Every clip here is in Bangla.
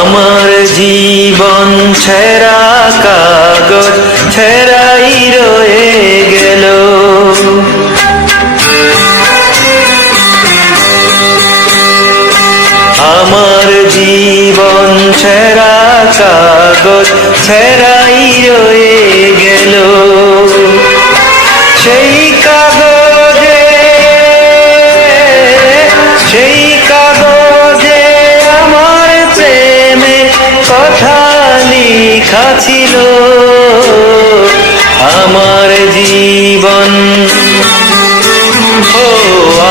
আমার জীবন ছেঁড়া কাগজ ছেঁড়াই রয়ে গেল। আমার জীবন ছেঁড়া কাগজ ছেঁড়াই রয়ে গেল। সেই কাগজে আমার প্রেমের কথা লেখা ছিল। আমার জীবন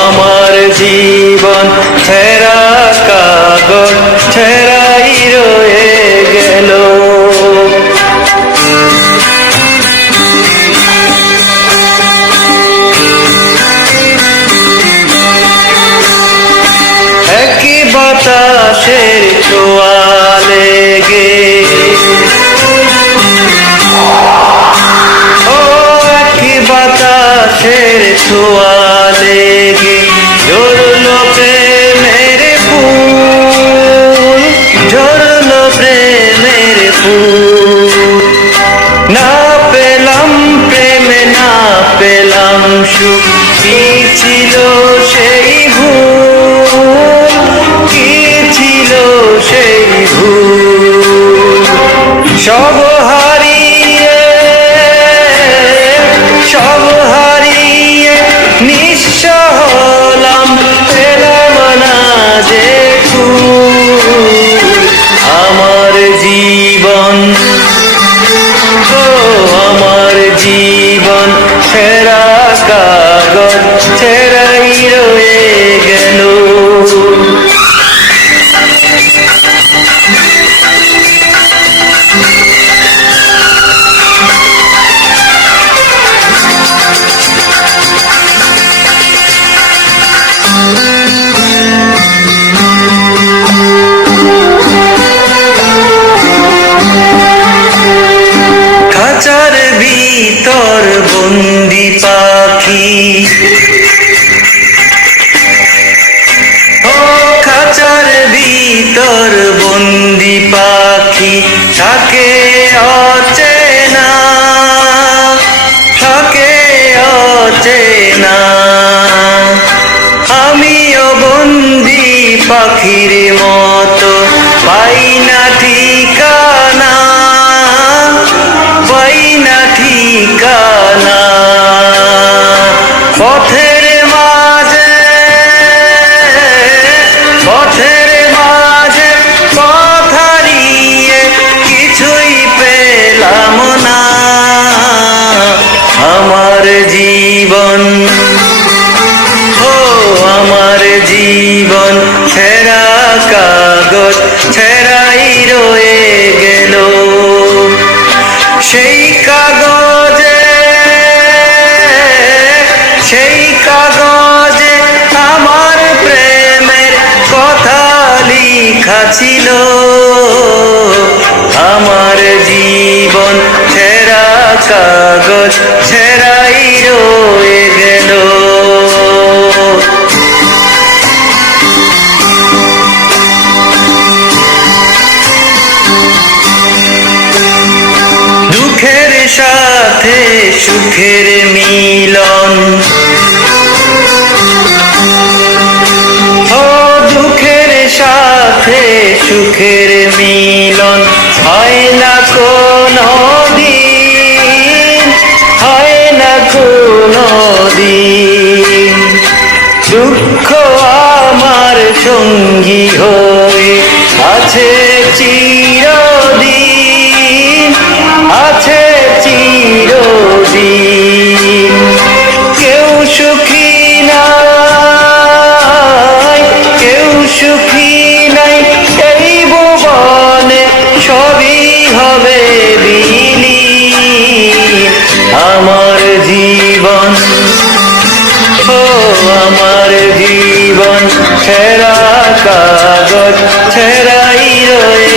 আমার জীবন ছেঁড়া কাগজ ছেঁড়াই রয়ে গেল। একই বাতাসের ছোঁয়া লেগে একই বাতাসের ছোঁয়া লেগে ঝরলো প্রেমের ফুল, ঝরলো প্রেমের ফুল। না পেলাম প্রেমে, না পেলাম সুখ, কি ছিল সেই ভুল, কি ছিল সেই ভুল। সব হারিয়ে নিঃস্ব হলাম, পেলাম না যে কুল। আমার জীবন আমার জীবন ছেঁড়া কাগজ ছেঁড়াই রয়ে গেল। খাঁচার ভিতর বন্দি পাখি, খাঁচার ভিতর বন্দি পাখি থাকে অচেনা, থাকে অচেনা। আমিও বন্দি পাখির মতো পাই না ঠিকানা, পাই না ঠিকানা। পথের মাঝে পথ হারিয়ে কিছুই পেলাম না। আমার জীবন আমার জীবন ছেঁড়া কাগজ ছেঁড়াই রয়ে গেল। সেই কাগজে আমার প্রেমের কথা লেখা ছিল। আমার জীবন ছেঁড়া কাগজ ছেঁড়াই রয়ে গেল। দুঃখের সাথে সুখের মিলন, দুঃখের সাথে সুখের মিলন হয় না কোনো দিন, হয় না কোনো দিন। দুঃখ আমার সঙ্গী হয়ে আছে চিরদিন, আছে চিরদিন। কেউ সুখী নাই, কেউ সুখী নাই এই ভুবনে, সবই হবে বিলীন। আমার জীবন আমার জীবন ছেঁড়া কাগজ ছেঁড়াই রয়ে